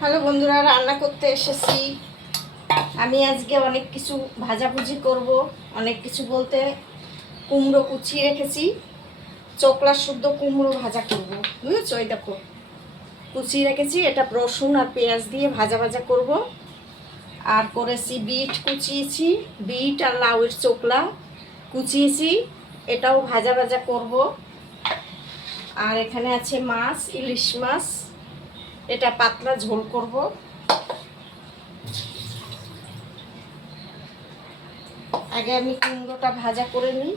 Hello বন্ধুরা, রান্না করতে এসেছি। আমি আজকে অনেক কিছু ভাজাভুজি করব। অনেক কিছু বলতে কুমড়ো কুচিয়ে রেখেছি, চোকলা শুদ্ধ কুমড়ো ভাজা করব। বুঝেছো? এই দেখো কুচিয়ে রেখেছি, এটা রসুন আর পেঁয়াজ দিয়ে ভাজা ভাজা করব। আর করেছি বিট কুচিয়েছি, বিট আর লাউয়ের চোকলা কুচিয়েছি, এটাও ভাজা ভাজা করব। আর এখানে আছে মাছ, ইলিশ মাছ, এটা পাতলা ঝোল করব। আগে আমি কুমড়োটা ভাজা করে নিই।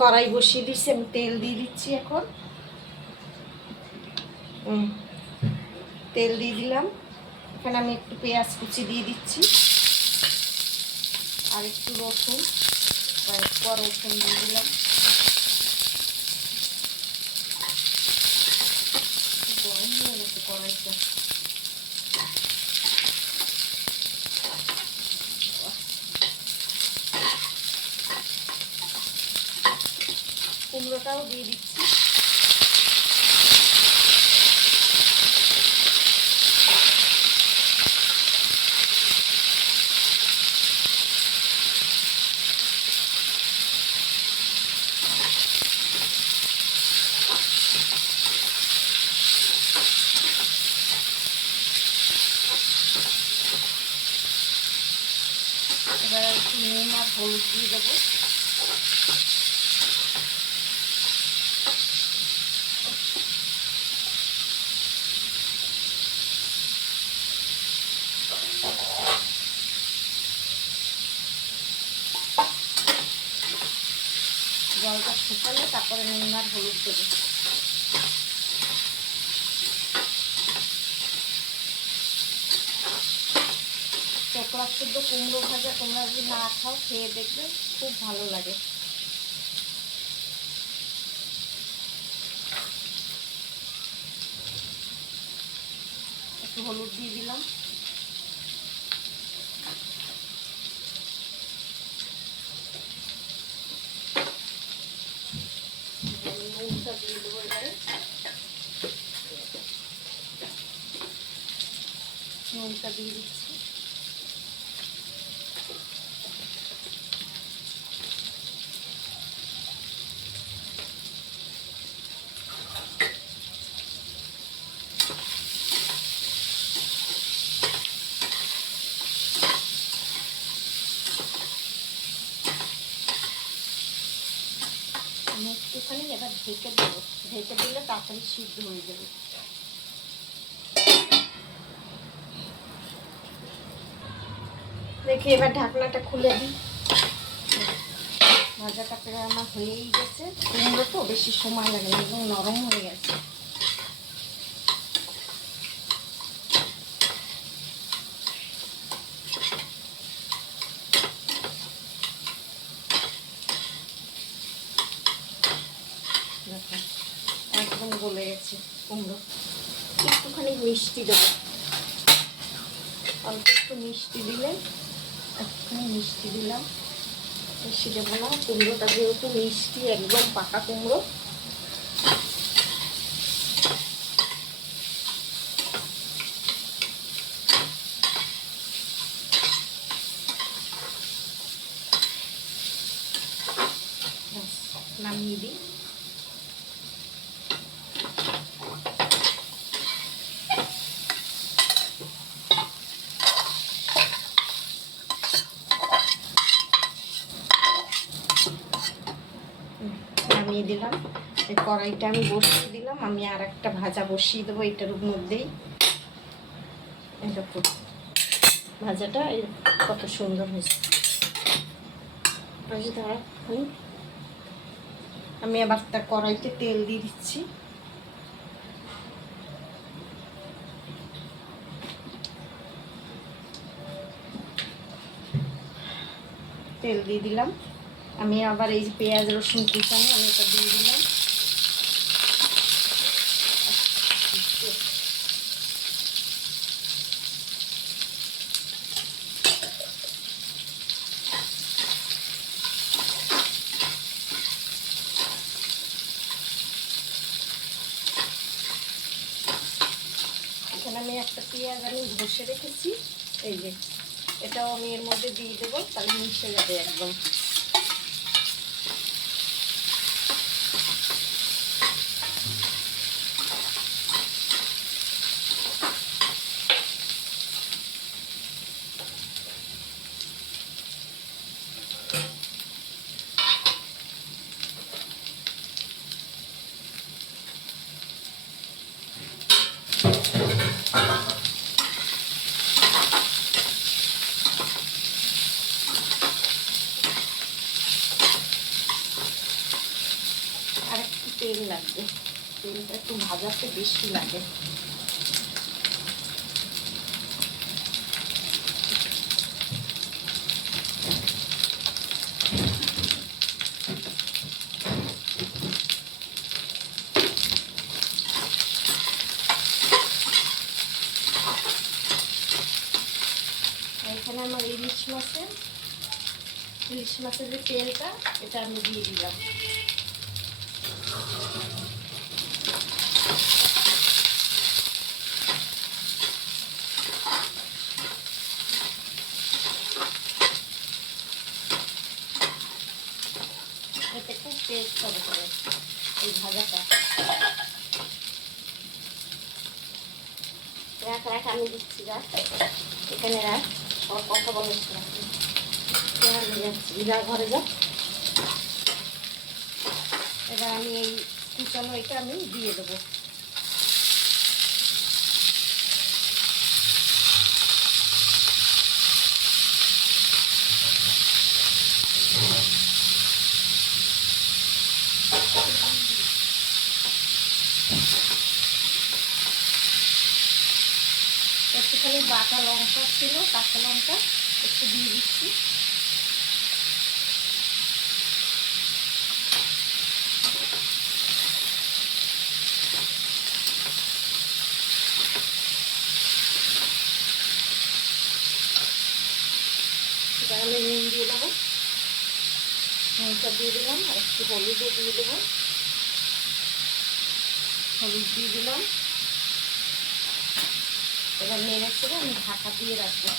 কড়াই বসিয়ে দিচ্ছি, আমি তেল দিয়ে দিচ্ছি এখন। তেল দিয়ে দিলাম। এখানে আমি একটু পেঁয়াজ কুচি দিয়ে দিচ্ছি আর একটু রসুন, রসুন দিয়ে দিলাম। গরম হয়ে গেছে কড়াইটা। কুমড়োটাও দিয়ে দিচ্ছি। এবার একটু নুন আর হলুদ দিয়ে দেবো। জলটা শুকালে তারপরে নুন আর হলুদ দেবো। চোকলা শুদ্ধ কুমড়ো ভাজা তোমরা যদি না খাও, খেয়ে দেখবে, খুব ভালো লাগে। একটু হলুদ দিয়ে দিলাম। নুনটা দিয়ে দেবো এবারে। নুনটা দিয়ে দিচ্ছি। আমি একটুখানি এবার ঢেকে দেবো। ঢেকে দিলে তাড়াতাড়ি সিদ্ধ হয়ে যাবে। দেখি এবার ঢাকনাটা খুলে দিই। ভাজাটা প্রায় আমার হয়েই গেছে। কুমড়ো তো বেশি সময় লাগে না, এবং নরম হয়ে গেছে। দেখো একদম গলে গেছে কুমড়ো। একটুখানি মিষ্টি দেবো, অল্প একটু মিষ্টি দিলে। একটুখানি মিষ্টি দিলাম, বেশি দেবো না। কুমড়োটা যেহেতু মিষ্টি, একদম পাকা কুমড়ো। নামিয়ে দিই। নামিয়ে দিলাম। এই কড়াইটা আমি বসিয়ে দিলাম। আমি আর একটা ভাজা বসিয়ে দেবো এটার মধ্যেই। এরকম ভাজাটা কত সুন্দর হয়েছে। আমি আবার তার কড়াইতে তেল দিয়ে দিচ্ছি। তেল দিয়ে দিলাম। আমি আবার এই যে পেঁয়াজ রসুন কুচানো, আমি এটা দিয়ে দিলাম। এখানে আমি একটা পেঁয়াজ আমি ঘষে রেখেছি, এই যে এটাও আমি এর মধ্যে দিয়ে দেবো, তাহলে মিশে যাবে একদম। আর একটু তেল লাগবে, তেলটা একটু ভাজাতে বেশি লাগে। এখানে আমার ইলিশ মাছের যে তেলটা, এটা আমি দিয়ে দিলাম। এতে খুব টেস্ট হবে এই ভাজাটা। রাখ আমি দিচ্ছি, রাখ এখানে রাখ, সব কথা বলিস না, যা ঘরে যা। এবার আমি এই কুচানো এটা আমি দিয়ে দেবো। একটুখানি বাটা লঙ্কা ছিল, কাঁচা লঙ্কা একটু দিয়ে দিচ্ছি। এবার আমি নুন দিয়ে দেবো, নুনটা দিয়ে দিলাম, আর একটু হলুদও দিয়ে দেবো, হলুদ দিয়ে দিলাম। এবার নেড়ে চেড়ে আমি ঢাকা দিয়ে রাখবো।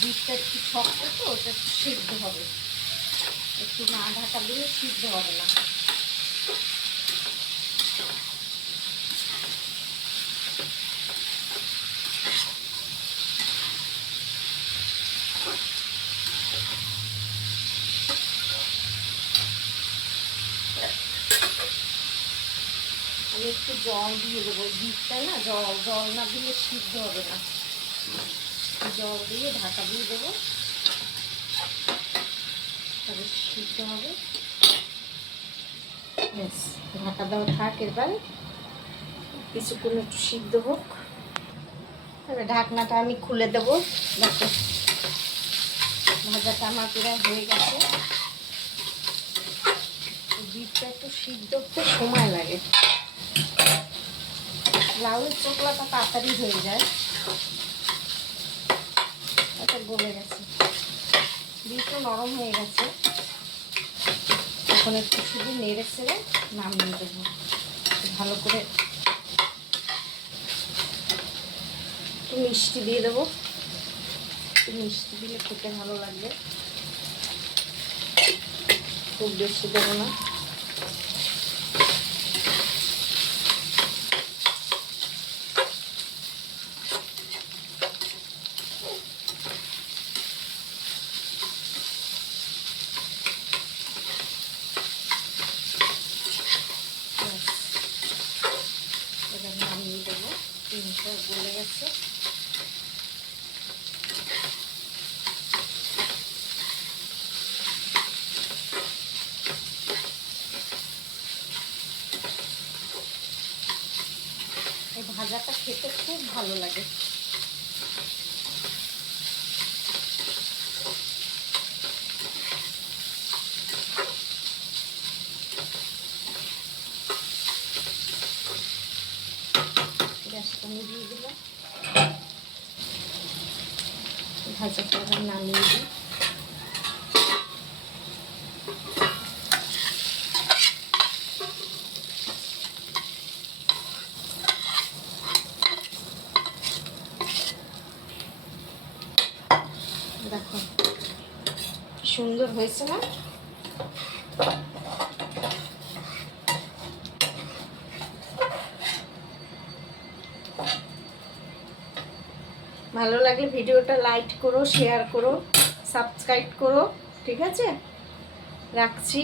বীজটা একটু শক্ত তো, ওটা একটু সিদ্ধ হবে, একটু না ঢাকা দিলে সিদ্ধ হবে না। আমি একটু জল দিয়ে দেবো, বীজটা না জল না দিলে সিদ্ধ হবে না। জল দিয়ে ঢাকা দিয়ে দেবো, তবে সিদ্ধ হবে। ব্যাস, ঢাকা দেওয়া থাক, এবার কিছুক্ষণ একটু সিদ্ধ হোক। তবে ঢাকনাটা আমি খুলে দেবো। দেখো ভাজাটা আমার প্রায় হয়ে গেছে। বীজটা একটু সিদ্ধ হতে সময় লাগে, লাউয়ের চোখলাটা তাড়াতাড়ি হয়ে যায়। এটা গলে গেছে, বীজটা নরম হয়ে গেছে। এখন একটু শুধু নেড়ে ছেড়ে নামিয়ে দেবো। ভালো করে একটু মিষ্টি দিয়ে দেবো, একটু মিষ্টি দিলে খেতে ভালো লাগবে, খুব বেশি দেবো না। এবার নামিয়ে দেবো, তিনটা গলে গেছে। এই ভাজাটা খেতে খুব ভালো লাগে। গ্যাসটা নিভিয়ে দিলাম, ভাজাটা নামিয়ে দিই। দেখো সুন্দর হয়েছে না? ভালো লাগলে ভিডিওটা লাইক করো, শেয়ার করো, সাবস্ক্রাইব করো। ঠিক আছে, রাখছি।